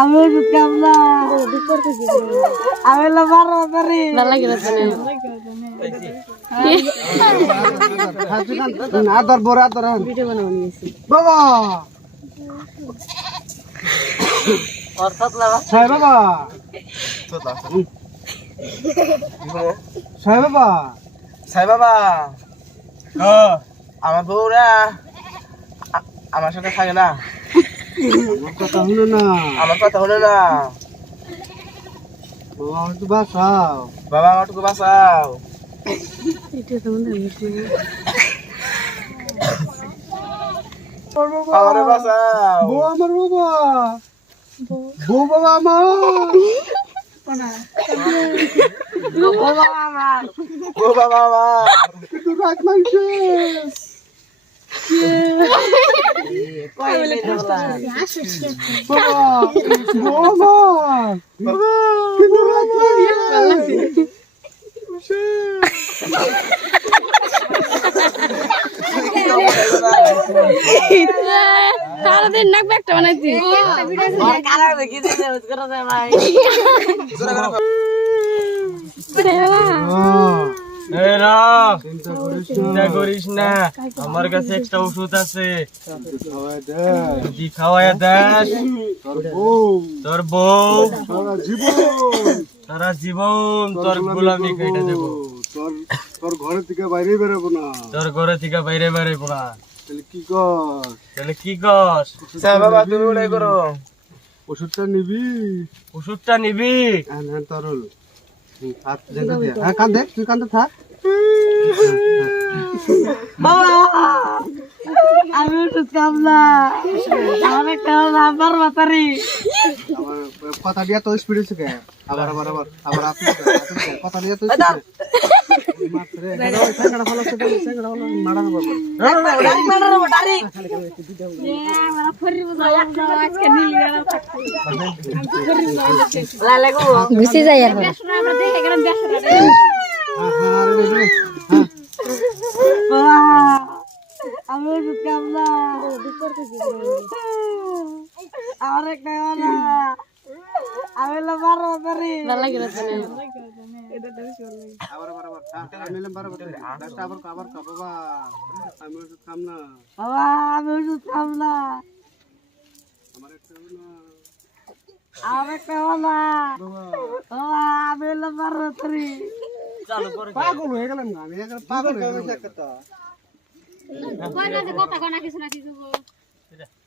আমি ওষুধ খাম না। আমি বারো বাতারি আদর বড় আদর বাবা সাহেব বাবা সাহেব বাবা সাই বাবা আমার বউরা আমার সাথে থাকে না, আমার কথা শুনে না আমার কথা হলো না। বাবা একটু বাঁচাও বাবা আমারটুকু বাঁচাও। আমারে বাঁচাও। বউ আমার বাবা বউ বাবা আমার ও বাবা আমার একটু রাত মাইছে বাবা বউ আমার কিন্তু রাত মাইছে সারাদিন নাক একটা বানাইছি চিন্তা করিস না, আমার কাছে একটা ওষুধ আছে, যদি খাওয়াই দেস তোর বউ সারা জীবন তোর গোলামি কেটে দেবো। তোর ঘরে থেকে বাইরে বেরোবো না। তোর ঘরে থেকে বাইরে বেরোবো না। তাহলে কি কর বাবা তুমি ওটাই করো। ওষুধটা নিবি ওষুধটা নিবি তরল কান্দে তুই কান্দে থাক আমি ওষুধ খাম না। আমার একটা বারো বাতারি আমার কথা দিয়া তো স্পিড হচ্ছে আবার আবার আবার আবার আপনি কথা দিয়া তো ঘুষি যাই এখন আমি ওষুধ খাম না। আমার একটা আমি বারো বাতারি আবার আবার আবার আমি আবার আবার বাবা আমি ওষুধ খাম না বাবা আমি ওষুধ খাম না। আমার একটা আমার একটা বাবা আমি বারো বাতারি পাগল হয়ে গেলাম না আমি পাগল হয়ে গেলাম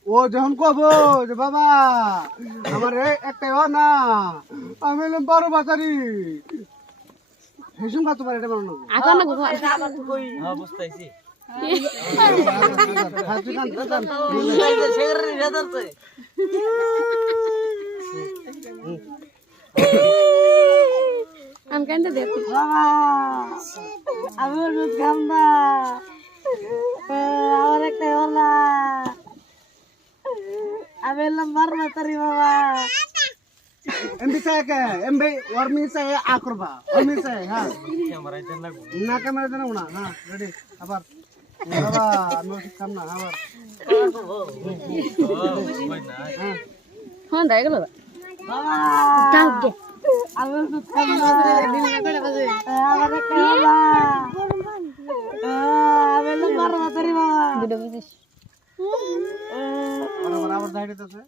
ও যখন কব যে বাবা আমার একটাই না আমি এলাম 12 বাজারি হেসুম খাতে পারে এটা বানানো বুঝতেছি। আমি কান্দে দেখো বাবা আমি ওষুধ খাম না। আমার একটা না আমি বারো বাতারি বাবা। এমবি সাহেকে এমবি ওরমি সাহে আকরবা ওরমি সাহে হ্যাঁ না ক্যামেরা জানো না হ্যাঁ রেডি আবার বাবা আমি ওষুধ খাম না আবার হ্যাঁ দেখ গেল বাবা আমি ওষুধ খাম না। আমার একটা বাবা আমি বারো বাতারি বাবা। দুটো বুঝিস আবার আবার দাঁড়িয়ে আছে